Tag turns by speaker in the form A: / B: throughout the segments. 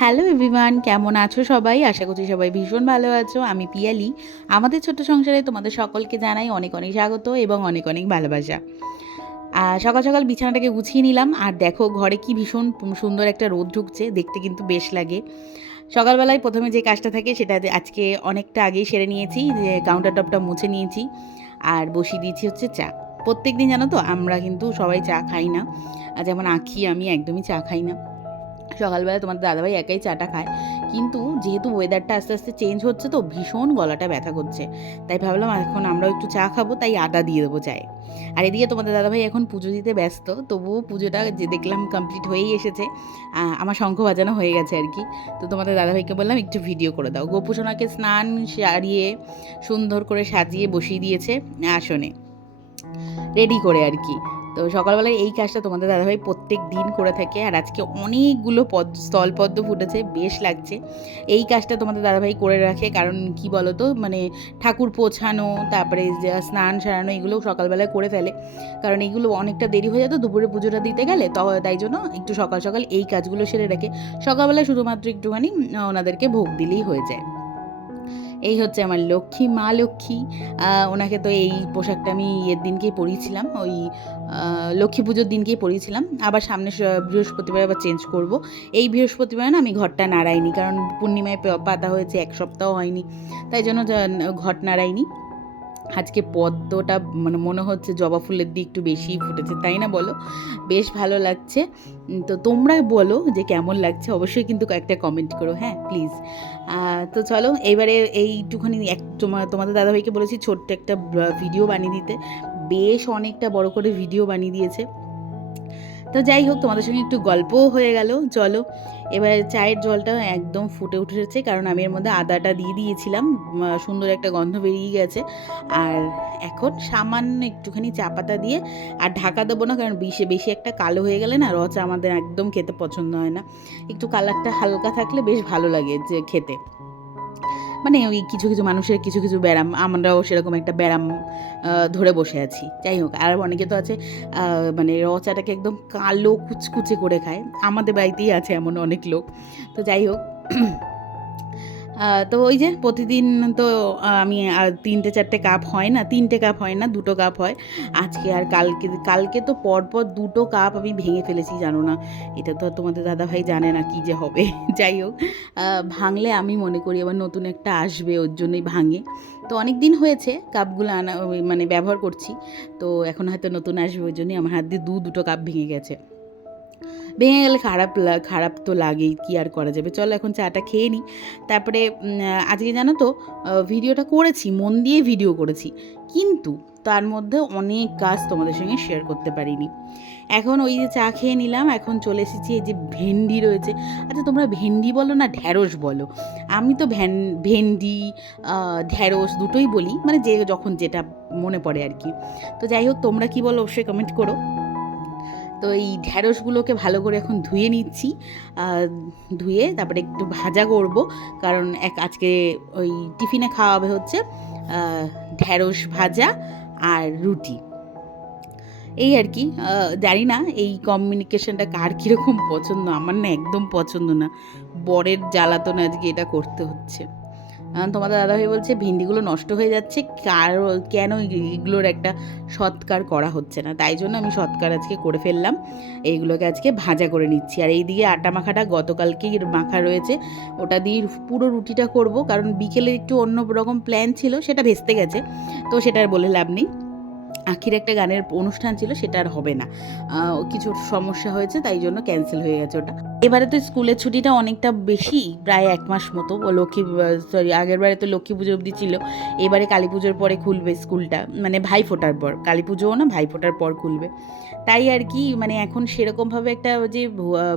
A: Hello everyone, কেমন আছো সবাই? আশা করছি সবাই ভীষণ ভালো আছো। আমি পিয়ালি আমাদের ছোট্ট সংসারে তোমাদের সকলকে জানাই অনেক অনেক স্বাগত এবং অনেক অনেক ভালোবাসা। আর সকাল সকাল বিছানাটাকে গুছিয়ে নিলাম। আর দেখো, ঘরে কি ভীষণ সুন্দর একটা রোদ ঢুকছে। দেখতে কিন্তু বেশ লাগে। সকালবেলায় প্রথমে যে কাজটা থাকে, সেটা আজকে অনেকটা আগেই সেরে নিয়েছি, যে কাউন্টার টপটা মুছে নিয়েছি। আর বসিয়ে দিয়েছি হচ্ছে চা। প্রত্যেক দিন জানো তো, আমরা কিন্তু সবাই চা খাই না। যেমন আঁখি, আমি একদমই চা খাই না। সকালবেলা তোমাদের দাদাভাই একাই চাটা খায়। কিন্তু যেহেতু ওয়েদারটা আস্তে আস্তে চেঞ্জ হচ্ছে তো ভীষণ গলাটা ব্যথা করছে। তাই ভাবলাম এখন আমরাও একটু চা খাব, তাই আদা দিয়ে দেবো চায়ে। আর এদিকে তোমাদের দাদাভাই এখন পুজো দিতে ব্যস্ত, তবুও পুজোটা যে দেখলাম কমপ্লিট হয়েই এসেছে। আমার শঙ্খ বাজানো হয়ে গেছে আর কি। তো তোমাদের দাদাভাইকে বললাম, একটু ভিডিও করে দাও। গোপুসোনাকে স্নান সারিয়ে, সুন্দর করে সাজিয়ে বসিয়ে দিয়েছে, আসনে। রেডি করে আর কি। তো সকালবেলায় এই কাজটা তোমাদের দাদাভাই প্রত্যেক দিন করে থাকে আর আজকে অনেকগুলো পদ স্থলপদ্ম ফুটেছে, বেশ লাগছে। এই কাজটা তোমাদের দাদাভাই করে রাখে, কারণ কি বলো তো মানে ঠাকুর পোছানো, তারপরে স্নান সারানো এগুলো সকালবেলায় করে ফেলে। কারণ এইগুলো অনেকটা দেরি হয়ে যেত, দুপুরে পুজোটা দিতে গেলে, তো তাই জন্য একটু সকাল সকাল এই কাজগুলো সেরে রাখে। সকালবেলায় শুধুমাত্র একটুখানি ওনাদেরকে ভোগ দিলেই হয়ে যায়। এই হচ্ছে আমার লক্ষ্মী, মা লক্ষ্মী। ওনাকে তো এই পোশাকটা আমি ইয়ের দিনকেই পরিয়েছিলাম, ওই লক্ষ্মী পুজোর দিনকেই পরিয়েছিলাম। আবার সামনে বৃহস্পতিবার আবার চেঞ্জ করব। এই বৃহস্পতিবার না আমি ঘরটা নাড়াইনি, কারণ পূর্ণিমায় পাতা হয়েছে, এক সপ্তাহ হয়নি। তাই জন্য ঘট নাড়াইনি। আজকে পদ্মটা মানে মনে হচ্ছে জবা ফুলের দিক একটু বেশি ফুটেছে, তাই না বলো? বেশ ভালো লাগছে। তো তোমরা বলো যে কেমন লাগছে, অবশ্যই কিন্তু একটা কমেন্ট করো হ্যাঁ প্লিজ তো চলো, এবারে এইটুখানি এক তোমাদের দাদাভাইকে বলেছি ছোট্ট একটা ভিডিও বানিয়ে দিতে। বেশ অনেকটা বড় করে ভিডিও বানিয়ে দিয়েছে। তো যাই হোক, তোমাদের সঙ্গে একটু গল্পও হয়ে গেল। চলো, এবার চায়ের জলটা একদম ফুটে উঠেছে, কারণ আমি এর মধ্যে আদাটা দিয়ে দিয়েছিলাম। সুন্দর একটা গন্ধ বেরিয়ে গেছে। আর এখন সামান্য একটুখানি চা পাতা দিয়ে, আর ঢাকা দেবো না, কারণ বেশি বেশি একটা কালো হয়ে গেলে না, রচা আমাদের একদম খেতে পছন্দ হয় না। একটু কালারটা হালকা থাকলে বেশ ভালো লাগে যে খেতে। মানে ওই কিছু কিছু মানুষের কিছু কিছু ব্যায়াম, আমরাও সেরকম একটা ব্যায়াম ধরে বসে আছি। যাই হোক, আর অনেকে তো আছে মানে রচাটাকে একদম কালো কুচকুচে করে খায়। আমাদের বাড়িতেই আছে এমন অনেক লোক। তো যাই হোক তো ওই যে প্রতিদিন তো আমি তিনটে চারটে কাপ হয় না, তিনটে কাপ হয় না, দুটো কাপ হয়। আজকে আর কালকে কালকে তো পরপর দুটো কাপ আমি ভেঙে ফেলেছি, জানো না? এটা তো তোমাদের দাদাভাই জানে না কি যে হবে। যাই হোক ভাঙলে আমি মনে করি আবার নতুন একটা আসবে ওর জন্যই ভাঙে। তো অনেক দিন হয়েছে কাপগুলো আনা মানে ব্যবহার করছি। তো এখন হয়তো নতুন আসবে ওই জন্যই আমার হাত দিয়ে দু দুটো কাপ ভেঙে গেছে। ভেঙে গেলে খারাপ খারাপ তো লাগেই, কি আর করা যাবে? চলো এখন চাটা খেয়ে নিই। তারপরে আজকে জানো তো ভিডিওটা করেছি, মন দিয়ে ভিডিও করেছি। কিন্তু তার মধ্যে অনেক কাজ তোমাদের সঙ্গে শেয়ার করতে পারিনি। এখন ওই যে চা খেয়ে নিলাম, এখন চলে এসেছি এই যে ভেন্ডি রয়েছে। আচ্ছা তোমরা ভেন্ডি বলো না ঢ্যাঁড়স বলো? আমি তো ভ্যান ভেন্ডি ঢ্যাঁড়স দুটোই বলি মানে যে যখন যেটা মনে পড়ে আর কি। তো যাই হোক, তোমরা কি বলো অবশ্যই কমেন্ট করো। তো এই ঢ্যাঁড়সগুলোকে ভালো করে এখন ধুয়ে নিচ্ছি। ধুয়ে তারপরে একটু ভাজা করব। কারণ এক আজকে ওই টিফিনে খাওয়া হবে হচ্ছে ঢ্যাঁড়স ভাজা আর রুটি। এই আর কি জানি না এই কমিউনিকেশনটা কার কীরকম পছন্দ, আমার না একদম পছন্দ না। বরের জ্বালাতন আজকে এটা করতে হচ্ছে। তোমাদের দাদাভাই বলছে, ভিন্ডিগুলো নষ্ট হয়ে যাচ্ছে, কার কেন এগুলোর একটা সৎকার করা হচ্ছে না? তাই জন্য আমি সৎকার আজকে করে ফেললাম। এইগুলোকে আজকে ভাজা করে নিচ্ছি। আর এইদিকে আটা মাখাটা গতকালকেই মাখা রয়েছে। ওটা দিয়ে পুরো রুটিটা করব, কারণ বিকেলে একটু অন্য রকম প্ল্যান ছিল, সেটা ভেস্তে গেছে। তো সেটা আর বলে লাভ নেই। আখির একটা গানের অনুষ্ঠান ছিল, সেটা আর হবে না। কিছু সমস্যা হয়েছে, তাই জন্য ক্যান্সেল হয়ে গেছে ওটা। এবারে তো স্কুলের ছুটিটা অনেকটা বেশি, প্রায় এক মাস মতো। লক্ষ্মী সরি আগের বারে তো লক্ষ্মী পুজো অবধি ছিল। এবারে কালী পুজোর পরে খুলবে স্কুলটা। মানে ভাই ফোটার পর। কালী পুজোও না, ভাই ফোটার পর খুলবে। তাই আর কি মানে এখন সেরকমভাবে একটা যে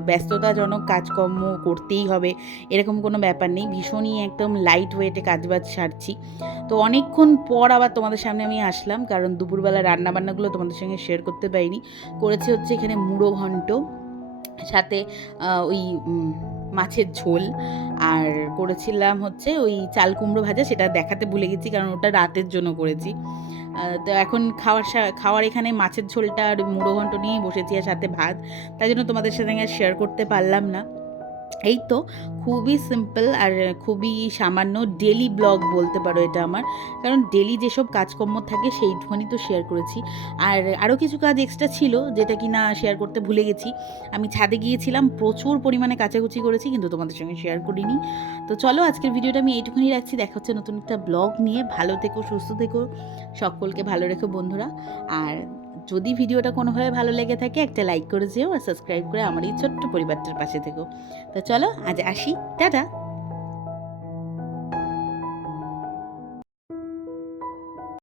A: ব্যস্ততাজনক কাজকর্ম করতেই হবে, এরকম কোনো ব্যাপার নেই। ভীষণই একদম লাইট ওয়েটে কাজবাজ সারছি। তো অনেকক্ষণ পর আবার তোমাদের সামনে আমি আসলাম, কারণ দুপুরবেলা রান্নাবান্নাগুলো তোমাদের সঙ্গে শেয়ার করতে পারিনি। করেছে হচ্ছে এখানে মুড়ো ঘন্ট সাথে ওই মাছের ঝোল। আর করেছিলাম হচ্ছে ওই চাল কুমড়ো ভাজা, সেটা দেখাতে ভুলে গেছি কারণ ওটা রাতের জন্য করেছি। তো এখন খাওয়ার খাওয়ার এখানে মাছের ঝোলটা আর মুড়ো ঘন্ট নিয়েই বসেছি আর সাথে ভাত। তাই জন্য তোমাদের সাথে শেয়ার করতে পারলাম না। এই তো খুবই সিম্পল আর খুবই সামান্য ডেলি ব্লগ বলতে পারো এটা আমার। কারণ ডেলি যেসব কাজকর্ম থাকে সেইটুখানি তো শেয়ার করেছি। আর আরও কিছু কাজ এক্সট্রা ছিল যেটা কি না শেয়ার করতে ভুলে গেছি। আমি ছাদে গিয়েছিলাম, প্রচুর পরিমাণে কাচাকুচি করেছি কিন্তু তোমাদের সঙ্গে শেয়ার করিনি। তো চলো আজকের ভিডিওটা আমি এইটুকুনি রাখছি। দেখা হচ্ছে নতুন একটা ব্লগ নিয়ে। ভালো থেকো, সুস্থ থেকো। সকলকে ভালো রেখো বন্ধুরা। আর যদি ভিডিওটা কোনোভাবে ভালো লেগে থাকে, একটা লাইক করে যেও আর সাবস্ক্রাইব করে আমার এই ছোট্ট পরিবারটার পাশে থেকো। তো চলো আজ আসি। টাটা!